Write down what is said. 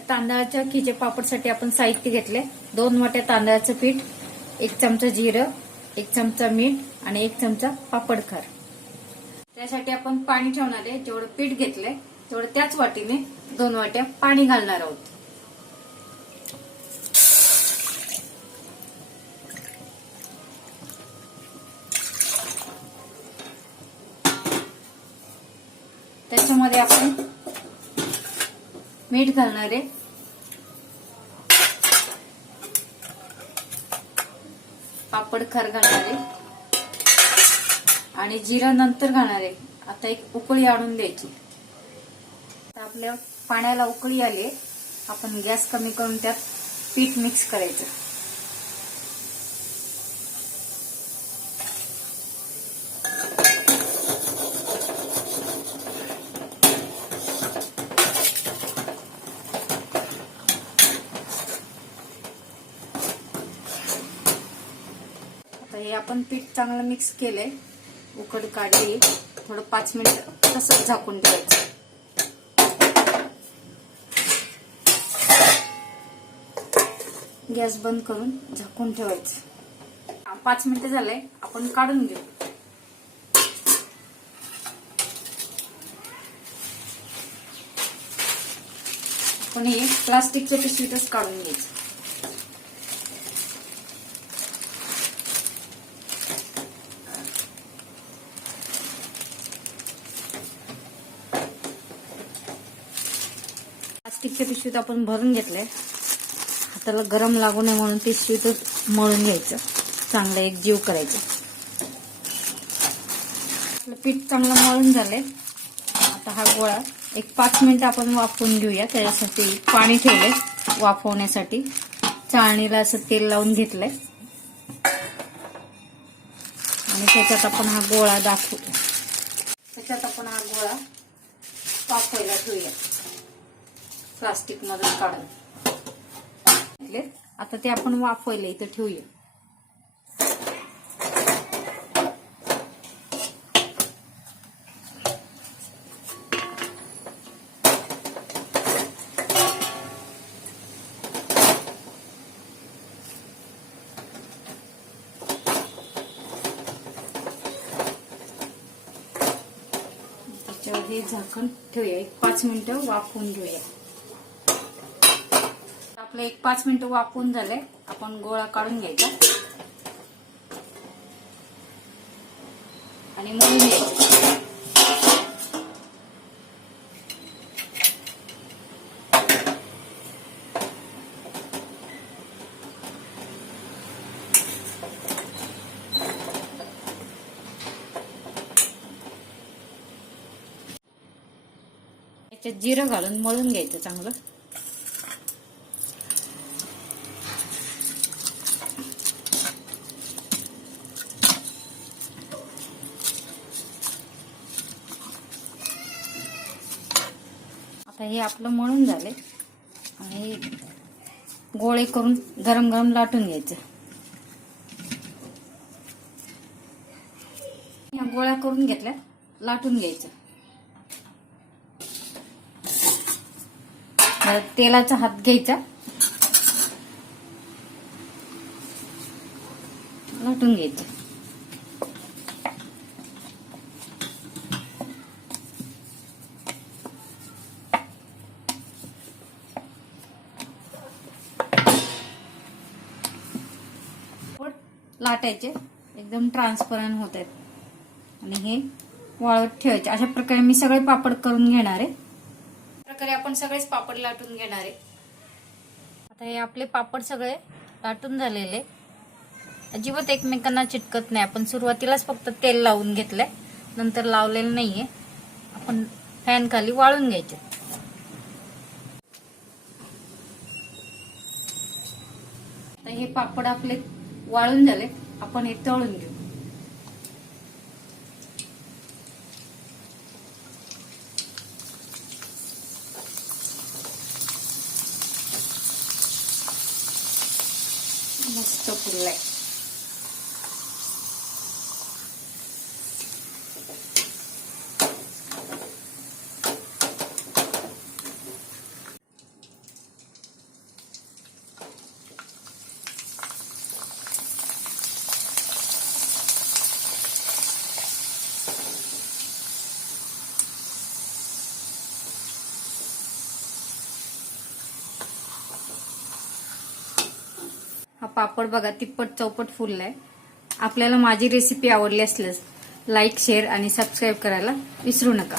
तांदळाच्या खिचे पापडसाठी आपण साहित्य घेतले 2 वाट्या तांदळाचं पीठ, 1 चमचा जिरं, 1 चमचा मीठ आणि 1 चमचा पापड खार. त्यासाठी आपण पाणी ठेवणार आहे. जेवढं पीठ घेतलंय तेवढं त्याच वाटीने 2 वाट्या पाणी घालणार आहोत. त्याच्यामध्ये आपण मीठ घालणार आहे, पापड खार घालणार आहे आणि जिरा नंतर घालणार आहे. आता एक उकळी आणून द्यायची. आपल्या पाण्याला उकळी आली, आपण गॅस कमी करून त्यात पीठ मिक्स करायचं. हे आपण पीठ चांगलं मिक्स केलंय, उकड काढली. थोडं 5 मिनिट तसंच झाकून ठेवायचं. गॅस बंद करून झाकून ठेवायचं. 5 मिनिटं झाले, आपण काढून घेऊ. आपण हे प्लास्टिकच्या पिशवीतच काढून घ्यायचं. प्लास्टिकच्या पिशवीत आपण भरून घेतलंय. हाताला गरम लागू नये म्हणून पिशवीतच मळून घ्यायचं. चांगलं एक जीव करायचं. आपलं पीठ चांगलं मळून झालंय. आता हा गोळा एक 5 मिनिट आपण वाफवून घेऊया. त्याच्यासाठी पाणी ठेवलंय वाफवण्यासाठी. चाळणीला असं तेल लावून घेतलंय आणि त्याच्यात आपण हा गोळा दाखवू. त्याच्यात आपण हा गोळा वाफवायला ठेवूया प्लास्टिक मधून काढून. आता ते आपण वाफवायला इथं ठेवूया. त्याच्यावर हे झाकण ठेवूया. एक 5 मिनिटं वाफवून घेऊया. आपलं एक 5 मिनिटं वाफवून झाले. आपण गोळा काढून घ्यायचा आणि मळून घ्यायचा. याच्यात जिरं घालून मळून घ्यायचं चांगलं. आता हे आपलं मळून झाले आणि गोळे करून गरम गरम लाटून घ्यायचं. या गोळ्या करून घेतल्या, लाटून घ्यायचं. तेलाचा हात घ्यायचा, लाटून घ्यायचं. लाटायचे एकदम ट्रान्सपरंट होत आहेत आणि हे वाळत ठेवायचे. अशा प्रकारे मी सगळे पापड करून घेणार आहे. प्रकारे आपण सगळेच पापड लाटून घेणार आहे. आता हे आपले पापड सगळे लाटून झालेले, अजिबात एकमेकांना चिटकत नाही. आपण सुरुवातीलाच फक्त तेल लावून घेतलंय, नंतर लावलेलं नाहीये. आपण फॅन खाली वाळून घ्यायचे. आता हे पापड आपले वाळून झाले, आपण हे तळून घेऊ. मस्त फुललाय. पापड बघा तिप्पट चौपट फुललाय. आपल्याला माझी रेसिपी आवडली असल्यास लाईक, शेअर आणि सबस्क्राईब करायला विसरू नका.